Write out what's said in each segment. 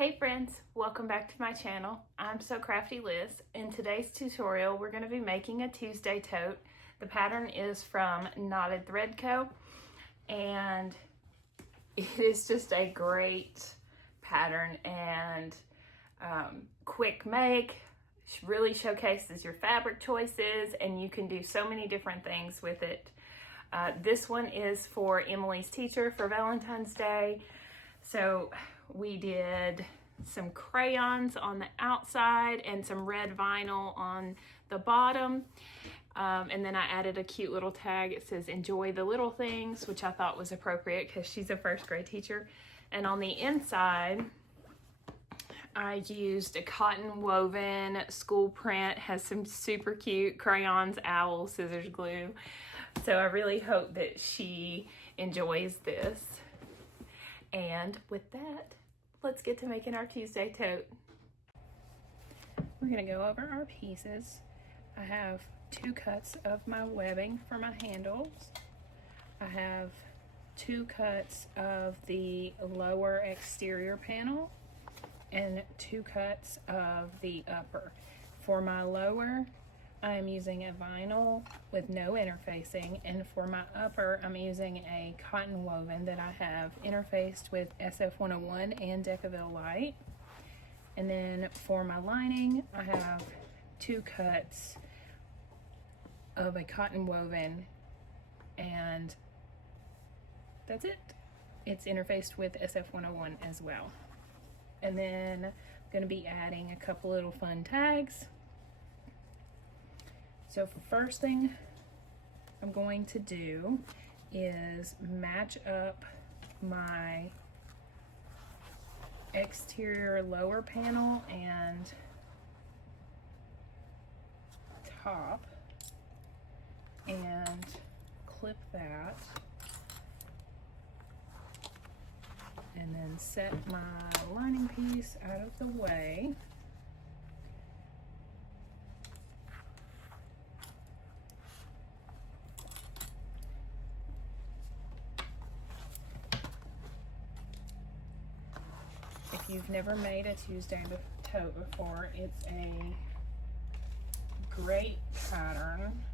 Hey friends, welcome back to my channel. I'm So Crafty Liz. In today's tutorial, we're going to be making a Tuesday tote. The pattern is from Knotted Thread Co. And it is just a great pattern and quick make. Really showcases your fabric choices, and you can do so many different things with it. This one is for Emily's teacher for Valentine's Day. So we did some crayons on the outside and some red vinyl on the bottom. And then I added a cute little tag. It says, "Enjoy the little things," which I thought was appropriate because she's a first grade teacher. And on the inside, I used a cotton woven school print, has some super cute crayons, owl, scissors, glue. So I really hope that she enjoys this. And with that, let's get to making our Tuesday tote. We're gonna go over our pieces. I have 2 cuts of my webbing for my handles. I have 2 cuts of the lower exterior panel and 2 cuts of the upper. For my lower, I am using a vinyl with no interfacing, and for my upper, I'm using a cotton woven that I have interfaced with SF101 and Decaville Light. And then for my lining, I have 2 cuts of a cotton woven, and that's it. It's interfaced with SF101 as well. And then I'm going to be adding a couple little fun tags. So first thing I'm going to do is match up my exterior lower panel and top and clip that, and then set my lining piece out of the way. If you've never made a Tuesday tote before, it's a great pattern.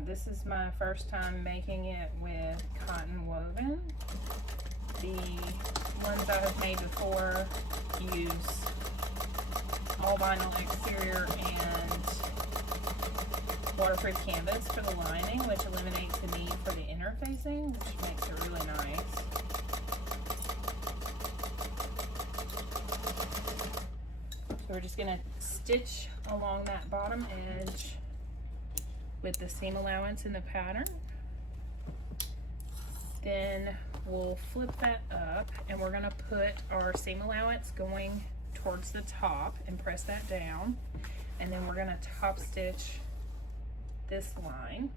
This is my first time making it with cotton woven. The ones I have made before use all vinyl exterior and waterproof canvas for the lining, which eliminates the need for the interfacing, which makes it really nice. So we're just gonna stitch along that bottom edge with the seam allowance in the pattern. Then we'll flip that up, and we're gonna put our seam allowance going towards the top and press that down. And then we're gonna top stitch this line.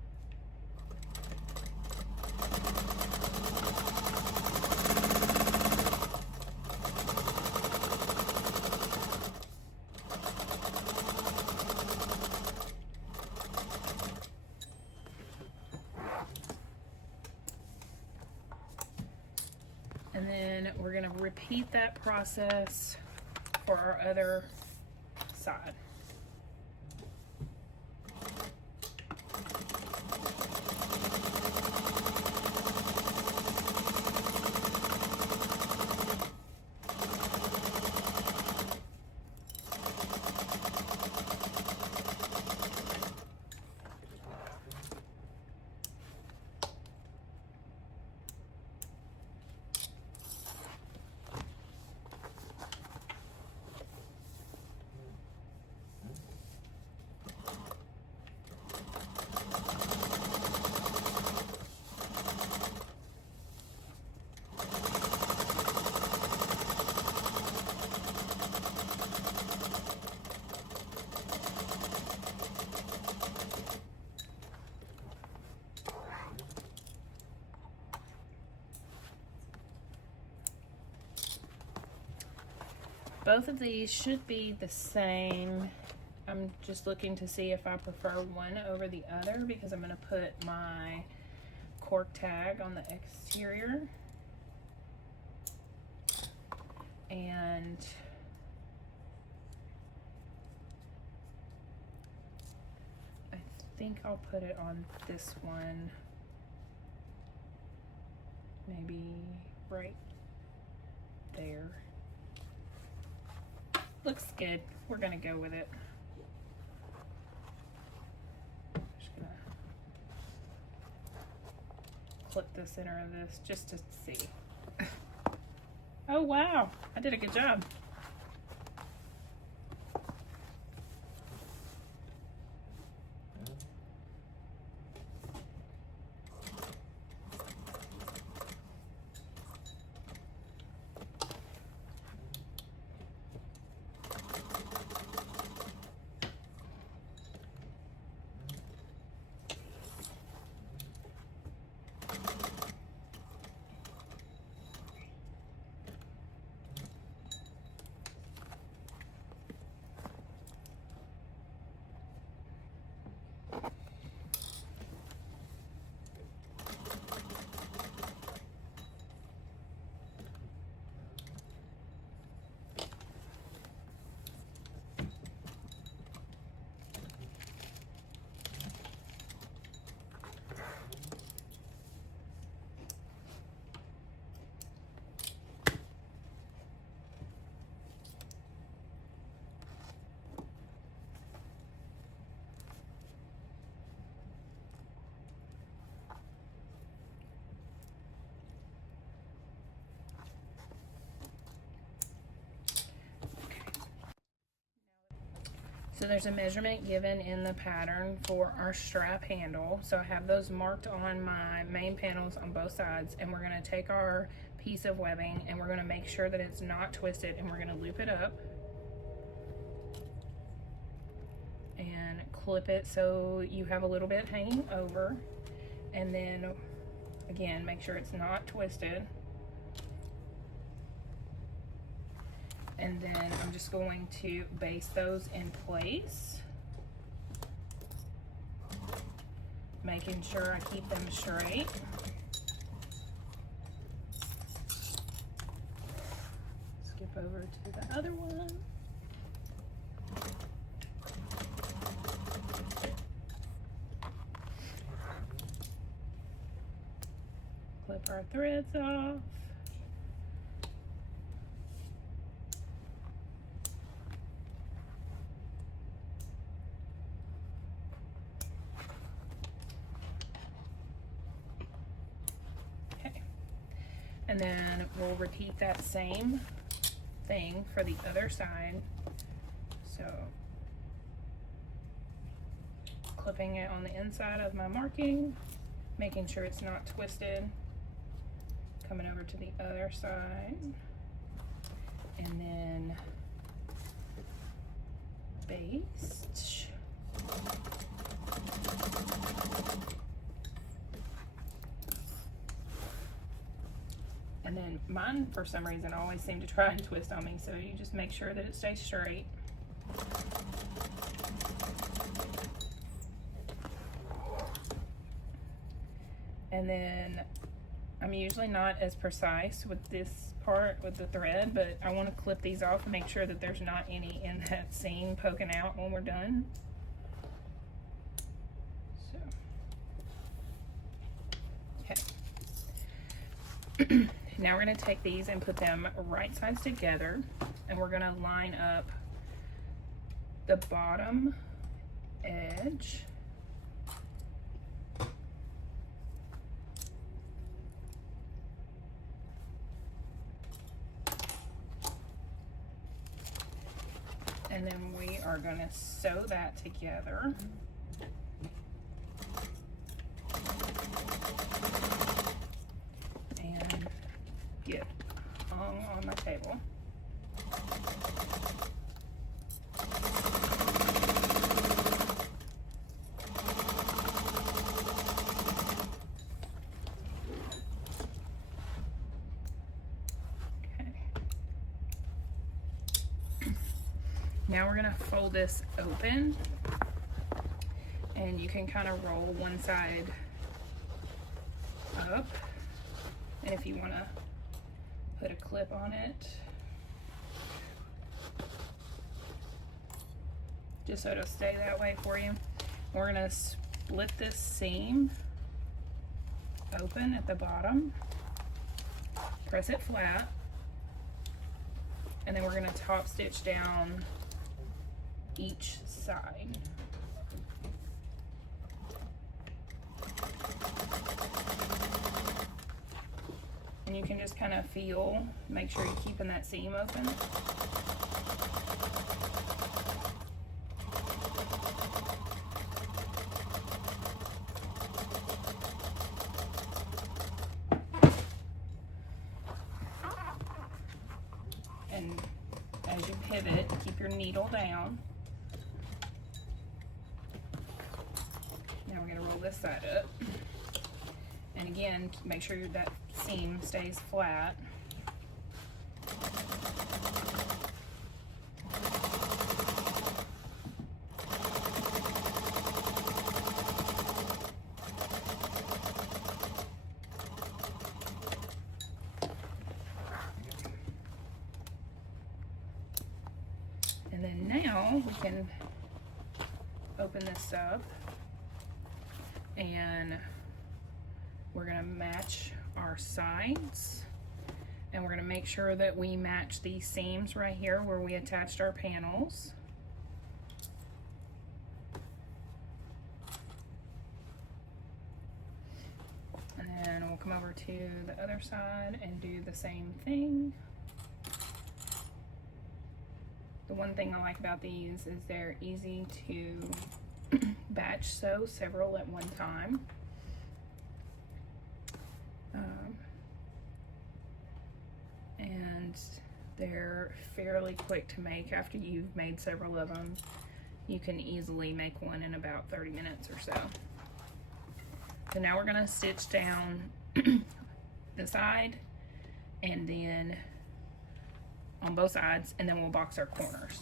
And then we're going to repeat that process for our other side. Both of these should be the same. I'm just looking to see if I prefer one over the other, because I'm going to put my cork tag on the exterior. And and I think I'll put it on this one, maybe right there. Looks good. We're gonna go with it. Just gonna clip the center of this just to see. Oh wow, I did a good job. So there's a measurement given in the pattern for our strap handle. So I have those marked on my main panels on both sides, and we're gonna take our piece of webbing and we're gonna make sure that it's not twisted, and we're gonna loop it up and clip it so you have a little bit hanging over. And then again, make sure it's not twisted. And then I'm just going to base those in place, making sure I keep them straight. Skip over to the other one. Clip our threads off. And then we'll repeat that same thing for the other side. So clipping it on the inside of my marking, making sure it's not twisted, coming over to the other side, and then baste. And then mine, for some reason, always seem to try and twist on me, so you just make sure that it stays straight. And then I'm usually not as precise with this part with the thread, but I want to clip these off and make sure that there's not any in that seam poking out when we're done. So, okay. Now we're going to take these and put them right sides together, and we're going to line up the bottom edge and then we are going to sew that together. And get hung on my table. Now we're going to fold this open, and you can kind of roll one side up, and if you want to put a clip on it, just so it'll stay that way for you. We're gonna split this seam open at the bottom, press it flat, and then we're gonna top stitch down each side. And you can just kind of feel, make sure you're keeping that seam open. And as you pivot, keep your needle down. Now we're going to roll this side up. And again, make sure that seam stays flat. And then now we can open this up, and we're going to match our sides, and we're going to make sure that we match these seams right here where we attached our panels. And then we'll come over to the other side and do the same thing. The one thing I like about these is they're easy to batch sew several at one time. And they're fairly quick to make. After you've made several of them, you can easily make one in about 30 minutes or so. So now we're going to stitch down the side, and then on both sides, and then we'll box our corners.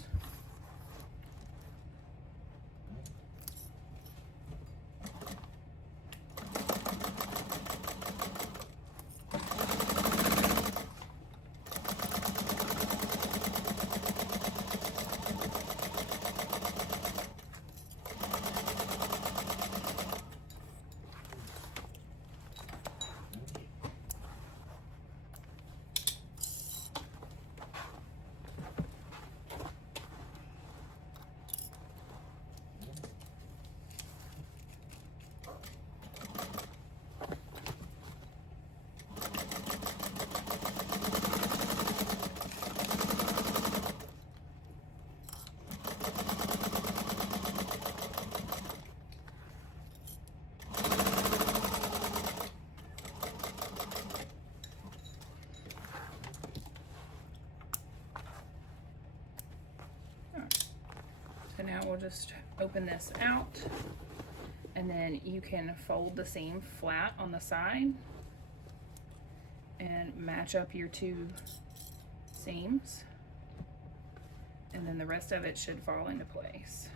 So now we'll just open this out, and then you can fold the seam flat on the side and match up your two seams, and then the rest of it should fall into place.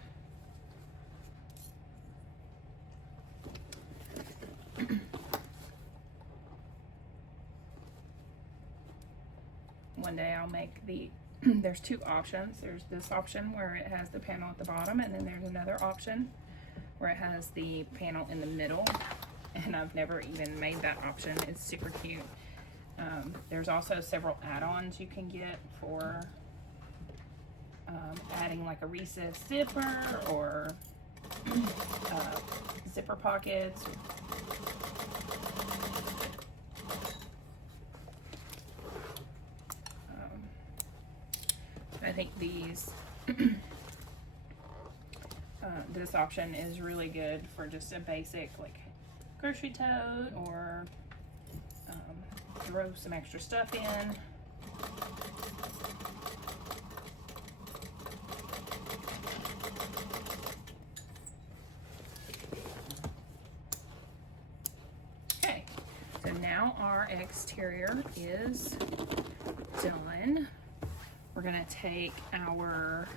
One day I'll make there's two options. There's this option where it has the panel at the bottom, and then there's another option where it has the panel in the middle, and I've never even made that option. It's super cute. There's also several add-ons you can get for adding like a recessed zipper or zipper pockets. I think these this option is really good for just a basic like grocery tote, or throw some extra stuff in. Okay, so now our exterior is done. We're gonna take our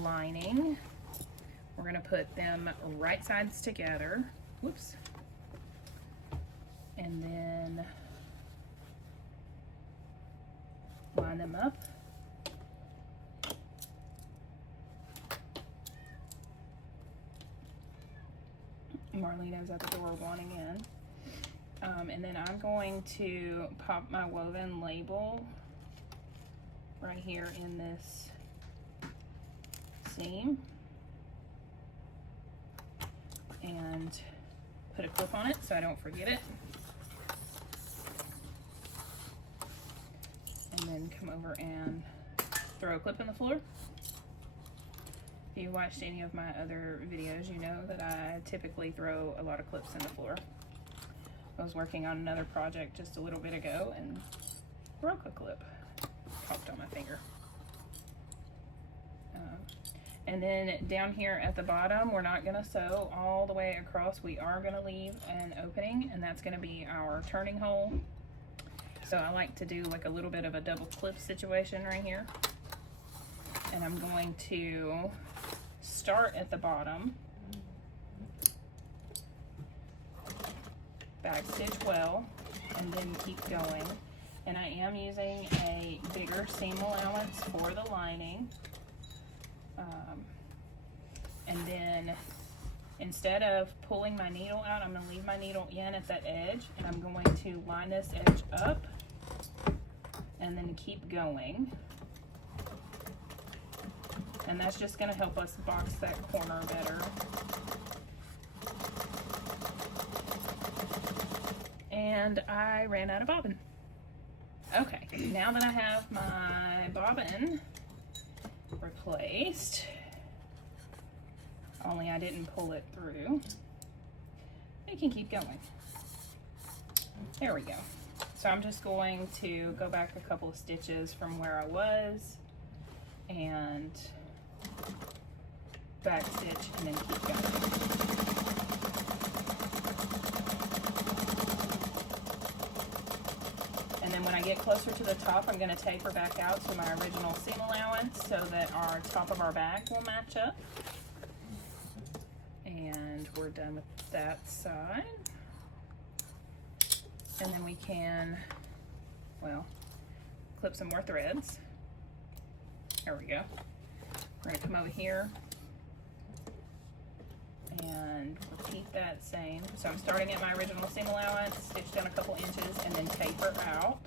lining, we're gonna put them right sides together, whoops, and then line them up. Marleno's at the door wanting in. And then I'm going to pop my woven label right here in this seam and put a clip on it so I don't forget it. And then come over and throw a clip in the floor. If you watched any of my other videos, you know that I typically throw a lot of clips in the floor. I was working on another project just a little bit ago and broke a clip, popped on my finger. And then down here at the bottom, we're not gonna sew all the way across. We are gonna leave an opening, and that's gonna be our turning hole. So I like to do like a little bit of a double clip situation right here. And I'm going to start at the bottom, back stitch well, and then keep going. And I am using a bigger seam allowance for the lining. And then instead of pulling my needle out, I'm going to leave my needle in at that edge, and I'm going to line this edge up and then keep going. And that's just going to help us box that corner better. And I ran out of bobbin. Okay, now that I have my bobbin replaced, only I didn't pull it through, I can keep going. There we go. So I'm just going to go back a couple of stitches from where I was and back stitch and then keep going. And then when I get closer to the top, I'm going to taper back out to my original seam allowance so that our top of our bag will match up. And we're done with that side. And then we can, well, clip some more threads. There we go. We're going to come over here and repeat that same. So I'm starting at my original seam allowance, stitch down a couple inches, and then taper out.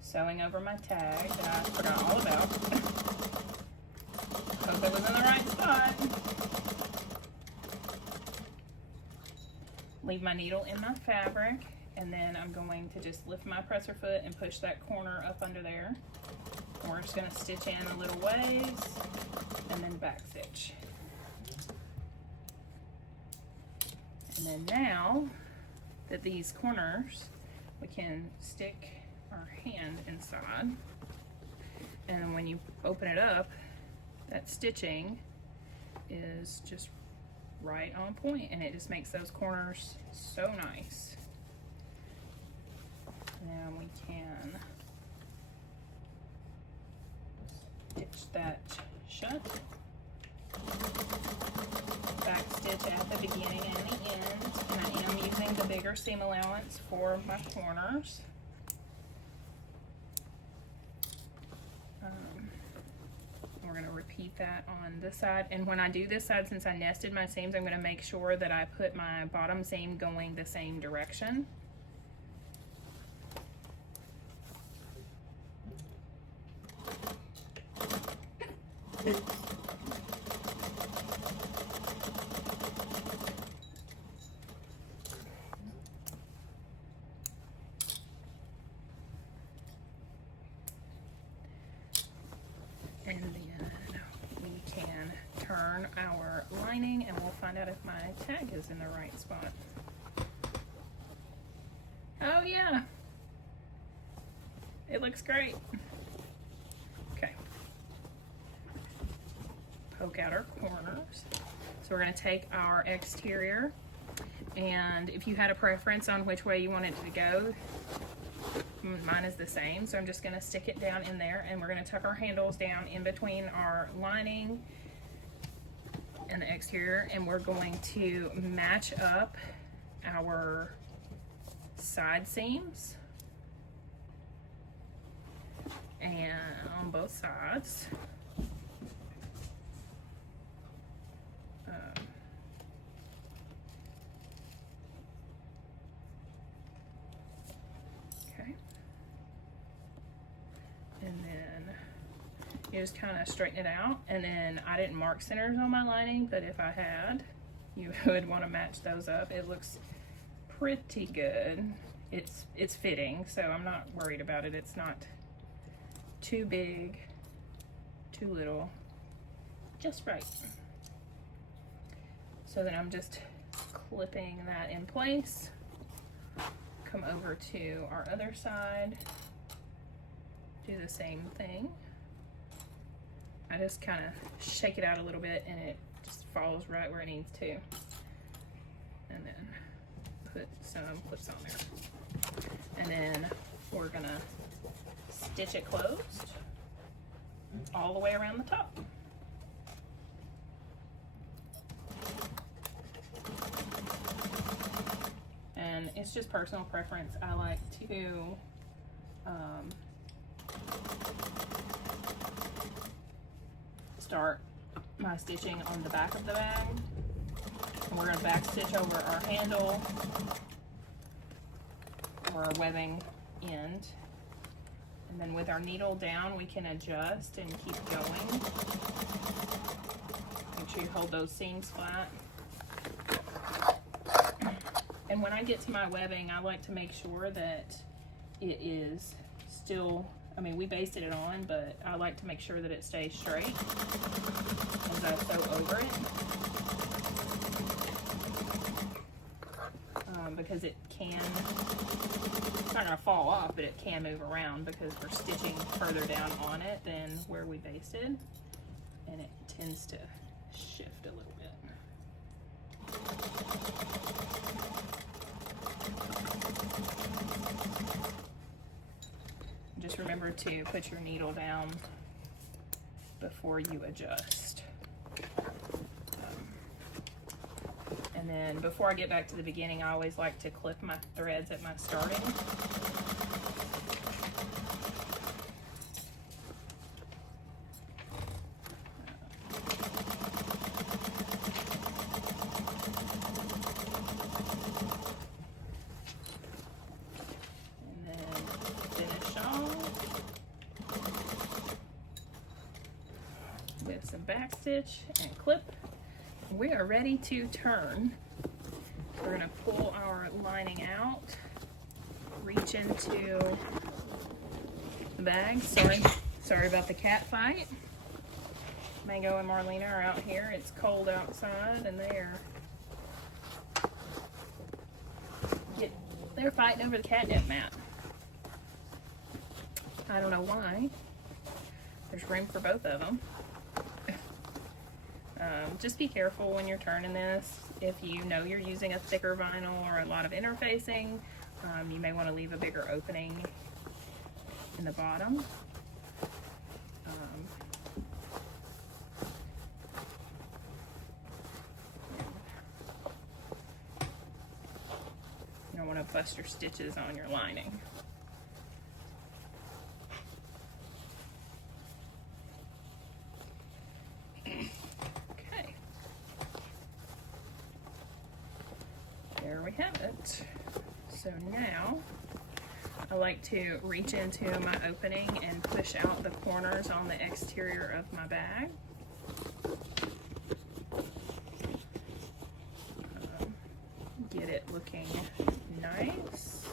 Sewing over my tag that I forgot all about. Hope it was in the right spot. Leave my needle in my fabric, and then I'm going to just lift my presser foot and push that corner up under there. And we're just going to stitch in a little ways and then back stitch. And then now that these corners, we can stick our hand inside, and then when you open it up, that stitching is just right on point, and it just makes those corners so nice. Now we can stitch that shut, back stitch at the beginning and the end, and I am using the bigger seam allowance for my corners. We're going to repeat that on this side, and when I do this side, since I nested my seams, I'm going to make sure that I put my bottom seam going the same direction. And then we can turn our lining and we'll find out if my tag is in the right spot. Oh yeah, it looks great. Okay, poke out our corners. So we're going to take our exterior, and if you had a preference on which way you want it to go, mine is the same, so I'm just going to stick it down in there, and we're going to tuck our handles down in between our lining and the exterior, and we're going to match up our side seams and on both sides. You just kind of straighten it out, and then I didn't mark centers on my lining, but if I had, you would want to match those up. It looks pretty good. It's fitting, so I'm not worried about it. It's not too big, too little, just right. So then I'm just clipping that in place. Come over to our other side, do the same thing. I just kind of shake it out a little bit and it just falls right where it needs to. And then put some clips on there. And then we're gonna stitch it closed all the way around the top. And it's just personal preference. I like to start my stitching on the back of the bag. And we're going to back stitch over our handle or our webbing end. And then with our needle down, we can adjust and keep going. Make sure you hold those seams flat. And when I get to my webbing, I like to make sure that it is still, I mean, we basted it on, but I like to make sure that it stays straight as I sew over it. Because it can, it's not gonna fall off, but it can move around because we're stitching further down on it than where we basted. And it tends to shift a little bit. Just remember to put your needle down before you adjust. And then before I get back to the beginning, I always like to clip my threads at my starting. With some back stitch and clip. We are ready to turn. We're going to pull our lining out, reach into the bag. Sorry about the cat fight. Mango and Marlena are out here. It's cold outside and they're fighting over the catnip mat. I don't know why. There's room for both of them. Just be careful when you're turning this. If you know you're using a thicker vinyl or a lot of interfacing, you may want to leave a bigger opening in the bottom. You don't want to bust your stitches on your lining. There we have it. So now I like to reach into my opening and push out the corners on the exterior of my bag. Get it looking nice.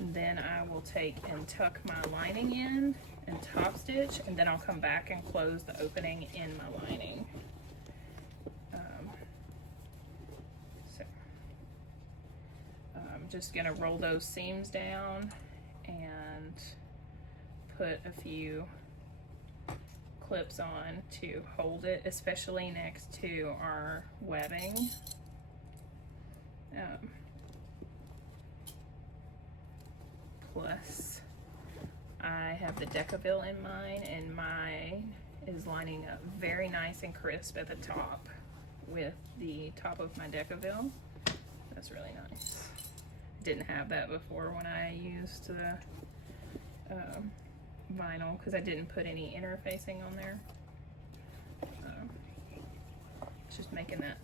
And then I will take and tuck my lining in and top stitch, and then I'll come back and close the opening in my lining. Just gonna roll those seams down and put a few clips on to hold it, especially next to our webbing. Plus, I have the Decaville in mine, and mine is lining up very nice and crisp at the top with the top of my Decaville. That's really nice. Didn't have that before when I used the vinyl because I didn't put any interfacing on there. It's just making that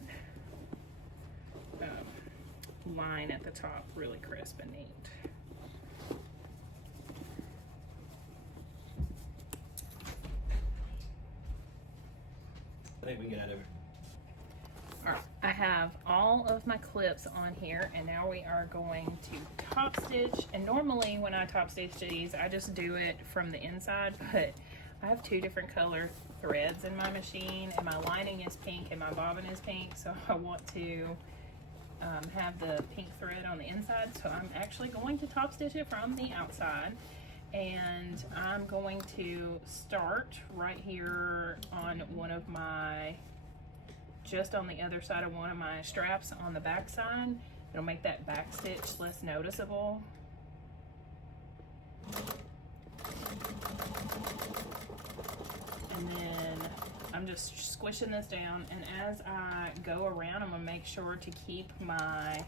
line at the top really crisp and neat. I think we can get out of it. Alright, I have all of my clips on here, and now we are going to top stitch. And normally when I top stitch these, I just do it from the inside, but I have two different color threads in my machine, and my lining is pink and my bobbin is pink, so I want to have the pink thread on the inside, so I'm actually going to top stitch it from the outside. And I'm going to start right here on one of my, just on the other side of one of my straps on the back side. It'll make that back stitch less noticeable. And then I'm just squishing this down, and as I go around, I'm gonna make sure to keep my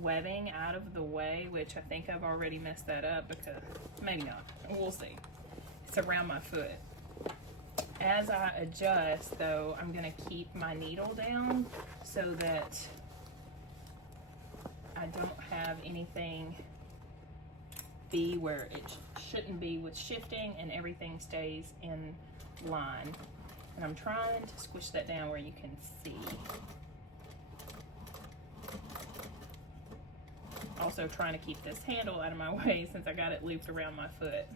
webbing out of the way, which I think I've already messed that up, because maybe not, we'll see. It's around my foot. As I adjust though, I'm gonna keep my needle down so that I don't have anything be where it shouldn't be with shifting, and everything stays in line. And I'm trying to squish that down where you can see. Also trying to keep this handle out of my way since I got it looped around my foot.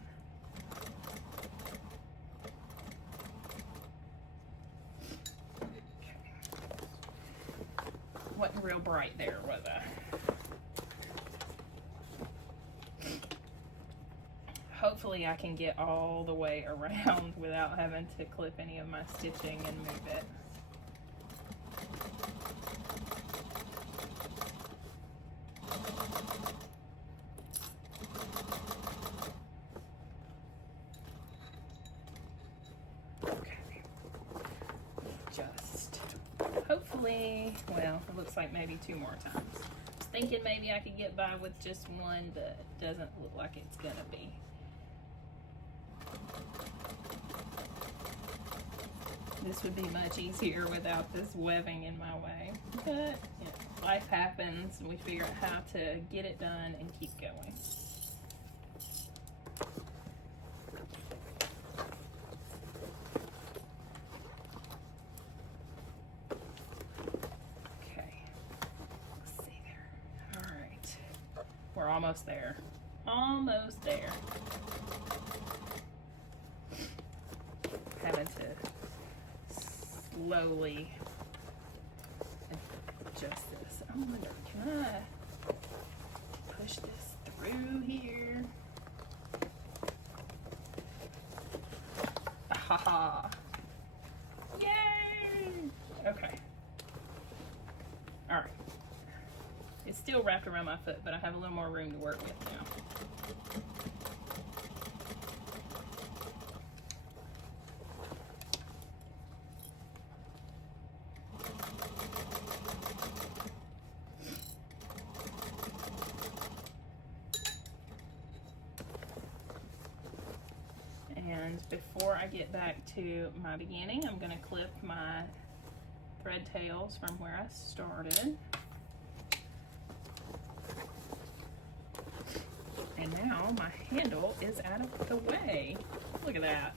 Wasn't real bright there, was I? Hopefully I can get all the way around without having to clip any of my stitching and move it. Okay. Just hopefully, well, it looks like maybe 2 more times. I was thinking maybe I could get by with just one, but it doesn't look like it's gonna be. This would be much easier without this webbing in my way, but you know, life happens and we figure out how to get it done and keep going. Okay, let's see there. All right, we're almost there. Almost there. Having to slowly adjust this. I wonder, can I push this through here? Ha! Yay! Okay. Alright. It's still wrapped around my foot, but I have a little more room to work with now. And before I get back to my beginning, I'm going to clip my thread tails from where I started. And now my handle is out of the way. Look at that.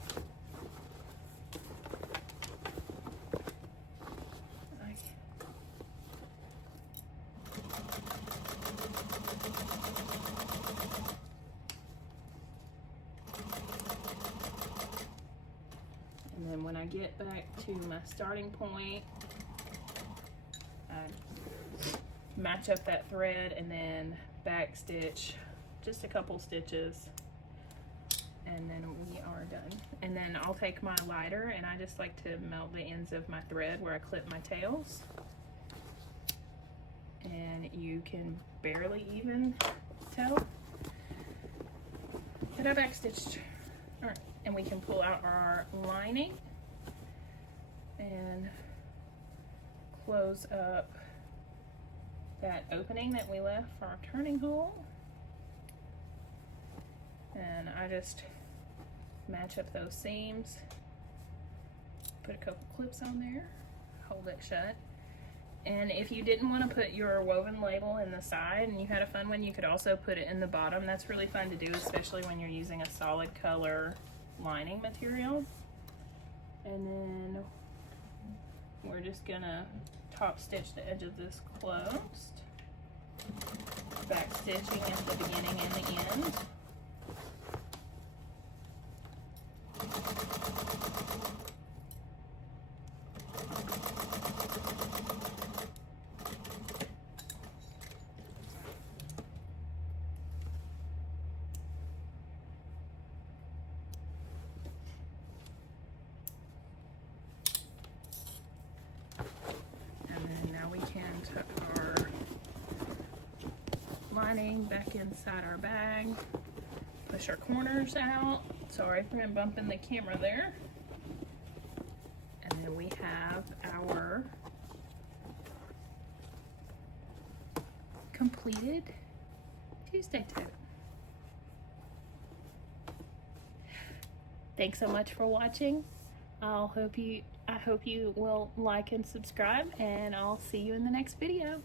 And then when I get back to my starting point, I match up that thread and then back stitch just a couple stitches, and then we are done. And then I'll take my lighter, and I just like to melt the ends of my thread where I clip my tails, and you can barely even tell that I back stitched. All right, and we can pull out our lining and close up that opening that we left for our turning hole. And I just match up those seams, put a couple clips on there, hold it shut. And if you didn't want to put your woven label in the side and you had a fun one, you could also put it in the bottom. That's really fun to do, especially when you're using a solid color lining material. And then we're just gonna top stitch the edge of this closed, back stitching at the beginning and the end. Tuck our lining back inside our bag, push our corners out. Sorry for bumping the camera there. And then we have our completed Tuesday tote. Thanks so much for watching. I hope you will like and subscribe, and I'll see you in the next video.